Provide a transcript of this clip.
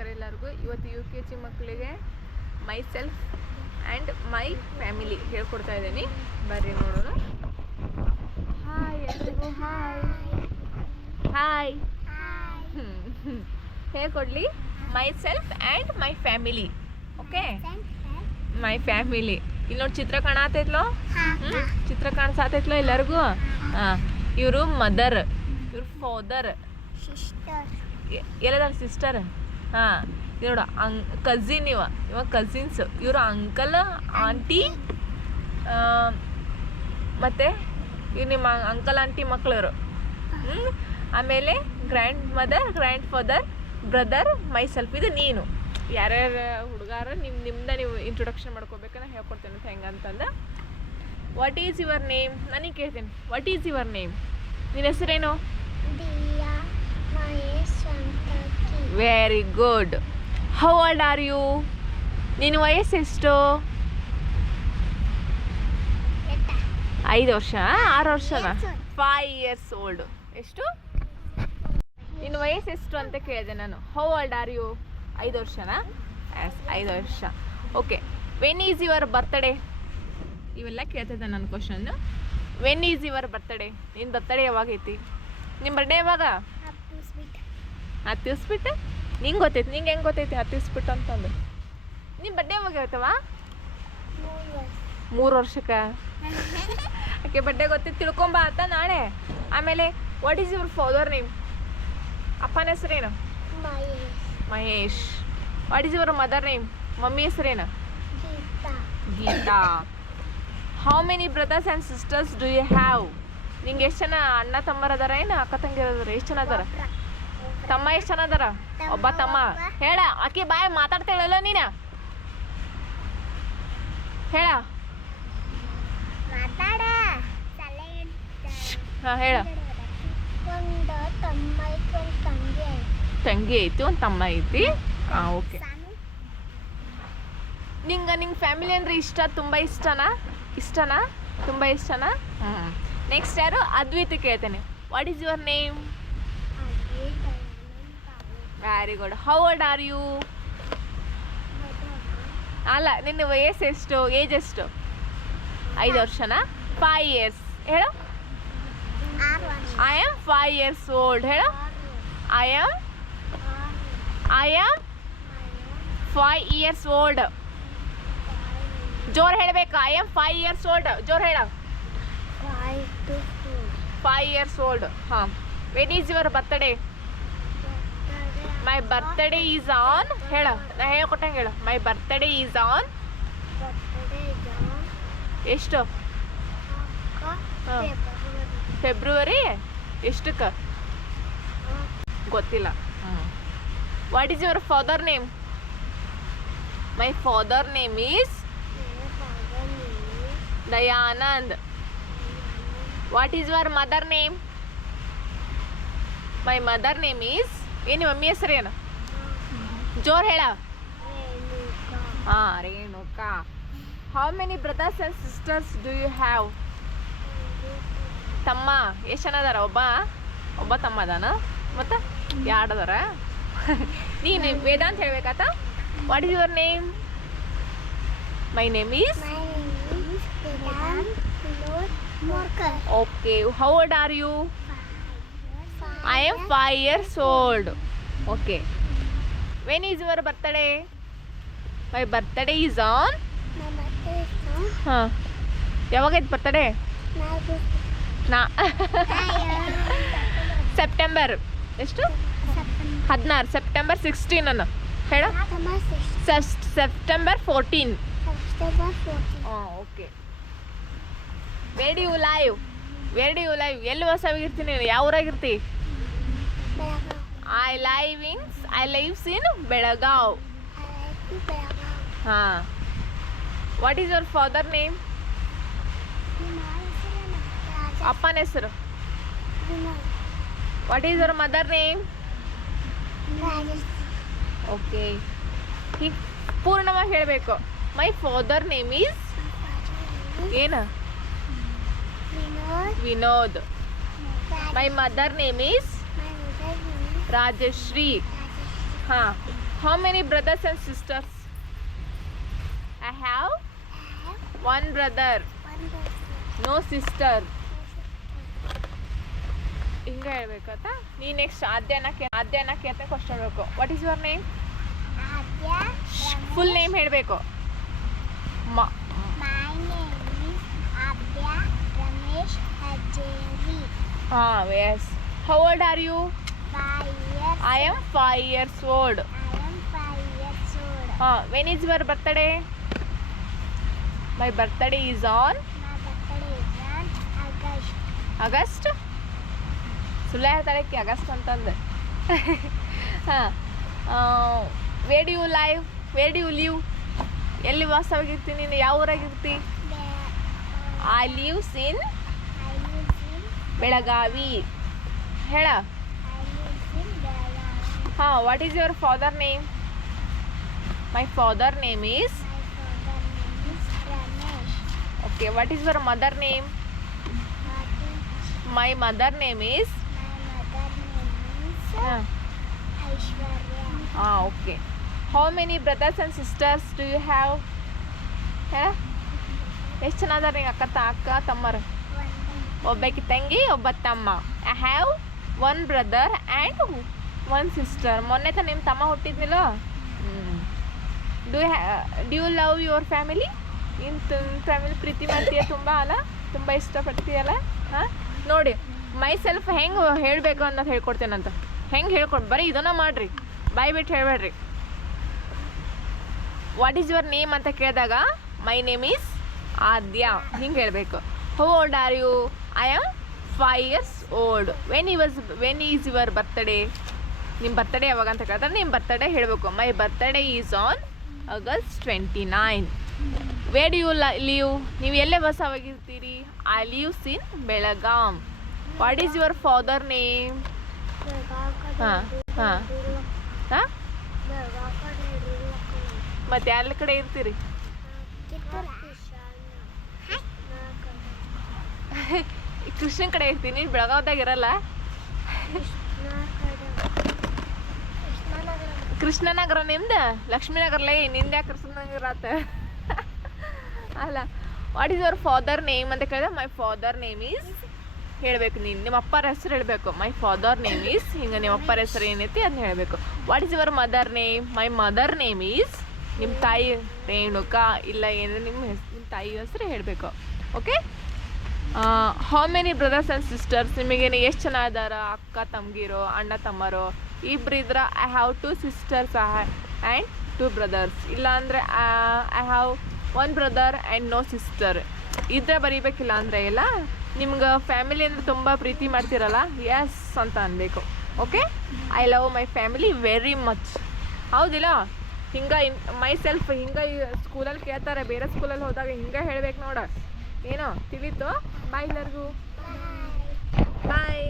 ನಮಸ್ಕಾರ ಎಲ್ಲರಿಗೂ. ಇವತ್ತು ಯು ಕೆ ಜಿ ಮಕ್ಕಳಿಗೆ myself and my family ಹೇಳ್ಕೊಡ್ತಾ ಇದ್ದೀನಿ. ಬರ್ರಿ ನೋಡೋಣ. ಹಾಯ್ ಎಲ್ರಿಗೂ hi hi ಹೇಳ್ಕೊಡ್ಲಿ. Myself and my family okay my family ಇಲ್ಲಿ ನೋಡಿ ಚಿತ್ರ ಕಾಣತೈತ್ಲೋ? ಹ್ಞೂ ಚಿತ್ರ ಕಾಣಿಸತೈತ್ಲೋ ಎಲ್ಲರಿಗೂ? ಹಾಂ. ಇವರು ಮದರ್ ಇವ್ರ ಫಾದರ್ ಎಲ್ಲದಾರ ಸಿಸ್ಟರ್ ಹಾಂ ನೋಡ ಅಂಗ್ ಕಝಿನ್ ಇವ. ಇವ ಕಝಿನ್ಸ್ ಇವ್ರ ಅಂಕಲ್ ಆಂಟಿ ಮತ್ತು ಇವ್ ನಿಮ್ಮ ಅಂಕಲ್ ಆಂಟಿ ಇವರು. ಹ್ಞೂ ಆಮೇಲೆ grandmother grandfather brother myself ಇದು ನೀನು. ಯಾರ್ಯಾರ ಹುಡುಗಾರ ನಿಮ್ಮ ನಿಮ್ದ ನೀವು ಇಂಟ್ರೊಡಕ್ಷನ್ ಮಾಡ್ಕೋಬೇಕನ್ನ ಹೇಳ್ಕೊಡ್ತೇನೆ ಹೆಂಗಂತಂದ ವಾಟ್ ಈಸ್ ಯುವರ್ ನೇಮ್ ನನಗೆ ಕೇಳ್ತೀನಿ. ವಾಟ್ ಈಸ್ ಯುವರ್ ನೇಮ್ ನಿನ್ನ ಹೆಸರೇನು? Very good how old are you ನಿನ್ನ ವಯಸ್ಸೆಷ್ಟು ಐದು ವರ್ಷ ಆರು ವರ್ಷನ? Years old. Five years old ಎಷ್ಟು? ನಿನ್ನ ವಯಸ್ಸೆಷ್ಟು ಅಂತ ಕೇಳಿದೆ ನಾನು. ಹೌ ಓಲ್ಡ್ ಆರ್ ಯು ಐದು ವರ್ಷನಾ? ಎಸ್ ಐದು ವರ್ಷ. Okay when is your birthday ಇವೆಲ್ಲ ಕೇಳ್ತಿದ್ದೆ ನನ್ನ question when is your birthday ನಿನ್ನ ಬರ್ತ್ಡೇ ಯಾವಾಗೈತಿ ನಿಮ್ಮ ಬರ್ಡೇ ಯಾವಾಗ? ಹತ್ತು ನಿಂಗ್ ಗೊತ್ತೈತಿ, ನಿಂಗೆ ಹೆಂಗೆ ಗೊತ್ತೈತಿ ಹತ್ತಿಸ್ಬಿಟ್ಟು ಅಂತಂದು? ನಿಮ್ಮ ಬಡ್ಡೆ ಯಾವಾಗ ಮೂರು ವರ್ಷ ಮೂರು ವರ್ಷಕ್ಕೆ? ಆಕೆ ಬಡ್ಡೆ ಗೊತ್ತಿತ್ತು ತಿಳ್ಕೊಂಬ ಆತ ನಾಳೆ. ಆಮೇಲೆ what is your father name ಅಪ್ಪನ ಹೆಸರೇನು? Mahesh. What is your mother name mummy ಹೆಸರೇನು? Geeta. Geeta how many brothers and sisters do you have ನಿಂಗೆ ಎಷ್ಟು ಜನ ಅಣ್ಣ ತಮ್ಮರದಾರ, ಏನು ಅಕ್ಕ ತಂಗಿರದಾರ? ಎಷ್ಟು ಜನ ಅದಾರ ತಮ್ಮ ಎಷ್ಟು ಜನ ಅದಾರ? ಒಬ್ಬ ತಮ್ಮ. ಹೇಳ ಆಕಿ ಬಾಯ್ ಮಾತಾಡ್ತಾಳಲ್ಲ ನೀನ? ಹೇಳ. ಹಾಂ ಹೇಳ. ತಮ್ಮ ಐತಿ ತಂಗಿ ಐತಿ. ತಂಗಿ ಐತಿ ಒಂದು ತಮ್ಮ ಐತಿ. ಹಾಂ ಓಕೆ. ನಿಂಗೆ ನಿಂಗೆ ಫ್ಯಾಮಿಲಿ ಅಂದ್ರೆ ಇಷ್ಟ ತುಂಬ ಇಷ್ಟನಾ? ಇಷ್ಟನಾ? ತುಂಬ ಇಷ್ಟನಾ? ಹ್ಞೂ ನೆಕ್ಸ್ಟ್ ಯಾರು? ಅದ್ವಿತಿ ಕೇಳ್ತೇನೆ. What is your name very good how old are you ಅಲ್ಲ ನಿನ್ನ ವಯಸ್ಸು ಎಷ್ಟು? ಏಜ್ ಎಷ್ಟು? ಐದು ವರ್ಷನಾ? ಫೈವ್ ಇಯರ್ಸ್ ಹೇಳು. I am five years old ಹೇಳು. I am I am five years old ಜೋರು ಹೇಳ್ಬೇಕು. I am five years old ಜೋರು ಹೇಳ. ಫೈವ್ ಇಯರ್ಸ್ ಓಲ್ಡ್ ಹಾಂ. When is your birthday my birthday is on ಹೇಳ, ನಾ ಹೇಳ್ಕೊಟ್ಟಂಗೆ ಹೇಳು. My birthday is on birthday Jan ಎಷ್ಟು? ಅಕ್ಕ ಹಾ. ಫೆಬ್ರವರಿ ಫೆಬ್ರವರಿ ಎಷ್ಟಕ್ಕೆ? ಗೊತ್ತಿಲ್ಲ. What is your father name my father name is Dayanand what is your mother name my mother name is ಏನು ಮಮ್ಮಿ ಹೆಸರೇನು ಜೋರ್ ಹೇಳ. ಹಾಂ Renuka. How many brothers and sisters do you have ತಮ್ಮ ಎಷ್ಟು ಜನ ಅದಾರ? ಒಬ್ಬ ಒಬ್ಬ ತಮ್ಮ ಅದಾನ? ಮತ್ತು ಎರಡು ಅದಾರ? ನೀನು Vedant ಹೇಳ್ಬೇಕಾತ? What is your name my name is okay how old are you I am five years old okay when is your birthday my birthday is on ಹಾಂ ಯಾವಾಗೈತೆ ಬರ್ತಡೇ ನಾ ಸೆಪ್ಟೆಂಬರ್ ಎಷ್ಟು? ಹದಿನಾರು. ಸೆಪ್ಟೆಂಬರ್ ಸಿಕ್ಸ್ಟೀನ್ ಅನ್ನು. ಹೇಳ. ಸೆಪ್ಟೆಂಬರ್ ಫೋರ್ಟೀನ್ ಹಾಂ okay where you live where you live ಎಲ್ಲಿ ವಾಸವಾಗಿರ್ತೀನಿ ಯಾವ ಊರಾಗಿರ್ತಿ? I live in I lives in Belgaum ಹಾಂ what is your father name ಅಪ್ಪನ ಹೆಸರು what is your mother name okay ಹೀಗೆ ಪೂರ್ಣವಾಗಿ ಹೇಳಬೇಕು ಮೈ ಫಾದರ್ ನೇಮ್ ಈಸ್ ಏನು Vinod my mother name is Rajashree. ಹಾಂ. How many brothers and sisters I have one brother no sister ಹಿಂಗೆ ಹೇಳ್ಬೇಕಾ ನೀ ನೆಕ್ಸ್ಟ್ ಆದ್ಯಾನಕ್ಕೆ ಆದ್ಯಾನಕ್ಕೆ ಅಂತ ಕ್ವಶನ್ ಹೇಳ್ಬೇಕು. What is your name full name ಹೇಳಬೇಕು. ಹಾಂ yes how old are you. I am five years old. ಹಾಂ when is your birthday my birthday is on My birthday is on August. August ಸುಳ್ಳ ಹೇಳ್ತಾಳೆ ಕಿ August ಅಂತಂದು ಹಾಂ where do you live where do you live ಎಲ್ಲಿ ವಾಸವಾಗಿರ್ತೀನಿ? ನೀನು ಯಾವ ಊರಾಗಿರ್ತಿ? I lives in I live in Belagavi. ಹೇಳ. Belgaum. ಹಾಂ what is your father name my father name is My father name is Ramesh. Okay what is your mother name What is my mother name is my mother name is ಹಾಂ Aishwarya. ಹಾಂ okay how many brothers and sisters do you have ಹೇಳ ಎಷ್ಟು ಜನ ಅದಾರ ನಿಂಗೆ ಅಕ್ಕ ತ ಅಕ್ಕ ತಮ್ಮರು One ಒಬ್ಬಾಕಿ ತಂಗಿ ಒಬ್ಬ ತಮ್ಮ I have one brother and one sister ಮೊನ್ನೆ ತ ನಿಮ್ಮ ತಮ್ಮ ಹುಟ್ಟಿದ್ನಿಲ್ಲ? Do do you love your family in family ಪ್ರೀತಿ ಮಾಡ್ತೀಯ ತುಂಬ ಅಲ್ಲ? ತುಂಬ ಇಷ್ಟಪಡ್ತೀಯಲ್ಲ ಹಾಂ? ನೋಡಿ ಮೈ ಸೆಲ್ಫ್ ಹೆಂಗೆ ಹೇಳಬೇಕು ಅನ್ನೋದು ಹೇಳ್ಕೊಡ್ತೇನಂತ ಹೆಂಗೆ ಹೇಳ್ಕೊಡ್ ಬರೀ ಇದನ್ನ ಮಾಡಿರಿ. ಬಾಯ್ ಬಿಟ್ಟು ಹೇಳಬೇಡ್ರಿ. ವಾಟ್ ಈಸ್ ಯುವರ್ ನೇಮ್ ಅಂತ ಕೇಳಿದಾಗ ಮೈ ನೇಮ್ ಈಸ್ ಆದ್ಯ. ಹಿಂಗೆ ಹೇಳಬೇಕು. How old are you I am five years old when I was when is your birthday ನಿಮ್ಮ ಬರ್ತಡೇ ಯಾವಾಗ ಅಂತ ಕೇಳ್ತಾರೆ ನಿಮ್ಮ ಬರ್ತಡೇ ಹೇಳಬೇಕು. My birthday is on August twenty nine where do you live ನೀವು ಎಲ್ಲೇ ಬಸವಾಗಿರ್ತೀರಿ I lives in Belgaum what is your father name ಹಾಂ ಹಾಂ. ಹಾಂ? ಮತ್ತು ಎಲ್ಲ ಕಡೆ ಇರ್ತೀರಿ? ಕೃಷ್ಣನ ಕಡೆ ಇರ್ತೀನಿ ಬೆಳಗಾವ್ದಾಗ ಇರಲ್ಲ. ಕೃಷ್ಣನಗರ ನಿಮ್ದು ಲಕ್ಷ್ಮೀನಗರಲೇ ನಿಂದ ಯಾಕೆ ಕೃಷ್ಣನಗರ ಆತ ಅಲ್ಲ what is your father name ಅಂತ ಕೇಳಿದ್ರೆ ಮೈ ಫಾದರ್ ನೇಮ್ ಈಸ್ ಹೇಳಬೇಕು ನೀನು. ನಿಮ್ಮ ಅಪ್ಪರ ಹೆಸರು ಹೇಳಬೇಕು. ಮೈ ಫಾದರ್ ನೇಮ್ ಈಸ್ ಹಿಂಗೆ ನಿಮ್ಮ ಅಪ್ಪರ ಹೆಸರು ಏನೈತಿ ಅದನ್ನ ಹೇಳಬೇಕು. What is your mother name my mother name is ನಿಮ್ಮ ತಾಯಿ ರೇಣುಕಾ, ಇಲ್ಲ ಏನಂದ್ರೆ ನಿಮ್ಮ ಹೆಸರು ನಿಮ್ಮ ತಾಯಿ ಹೆಸರು ಹೇಳಬೇಕು. Okay how many brothers and sisters ನಿಮಗೆ ಎಷ್ಟು ಜನ ಇದಾರ? ಅಕ್ಕ ತಂಗಿರೋ ಅಣ್ಣ, ತಮ್ಮರೋ? ಇಬ್ರು ಇದ್ರೆ I have two sisters and two brothers ಇಲ್ಲಾಂದರೆ I have one brother and no sister ಇದ್ರೆ ಬರೀಬೇಕಿಲ್ಲ ಅಂದರೆ ಇಲ್ಲ? ನಿಮ್ಗೆ ಫ್ಯಾಮಿಲಿ ಅಂದರೆ ತುಂಬ ಪ್ರೀತಿ ಮಾಡ್ತಿರಲ್ಲ? ಎಸ್ ಅಂತ ಅನ್ಬೇಕು. Okay I love my family very much ಹೌದಿಲ್ಲ? ಹಿಂಗೆ ಮೈ ಸೆಲ್ಫ್ ಹಿಂಗೆ ಸ್ಕೂಲಲ್ಲಿ ಕೇಳ್ತಾರೆ, ಬೇರೆ ಸ್ಕೂಲಲ್ಲಿ ಹೋದಾಗ ಹಿಂಗೆ ಹೇಳ್ಬೇಕು ನೋಡ. ಏನೋ, ತಿಳಿತು? ಬಾಯ್ ಎಲ್ಲರಿಗೂ ಬಾಯ್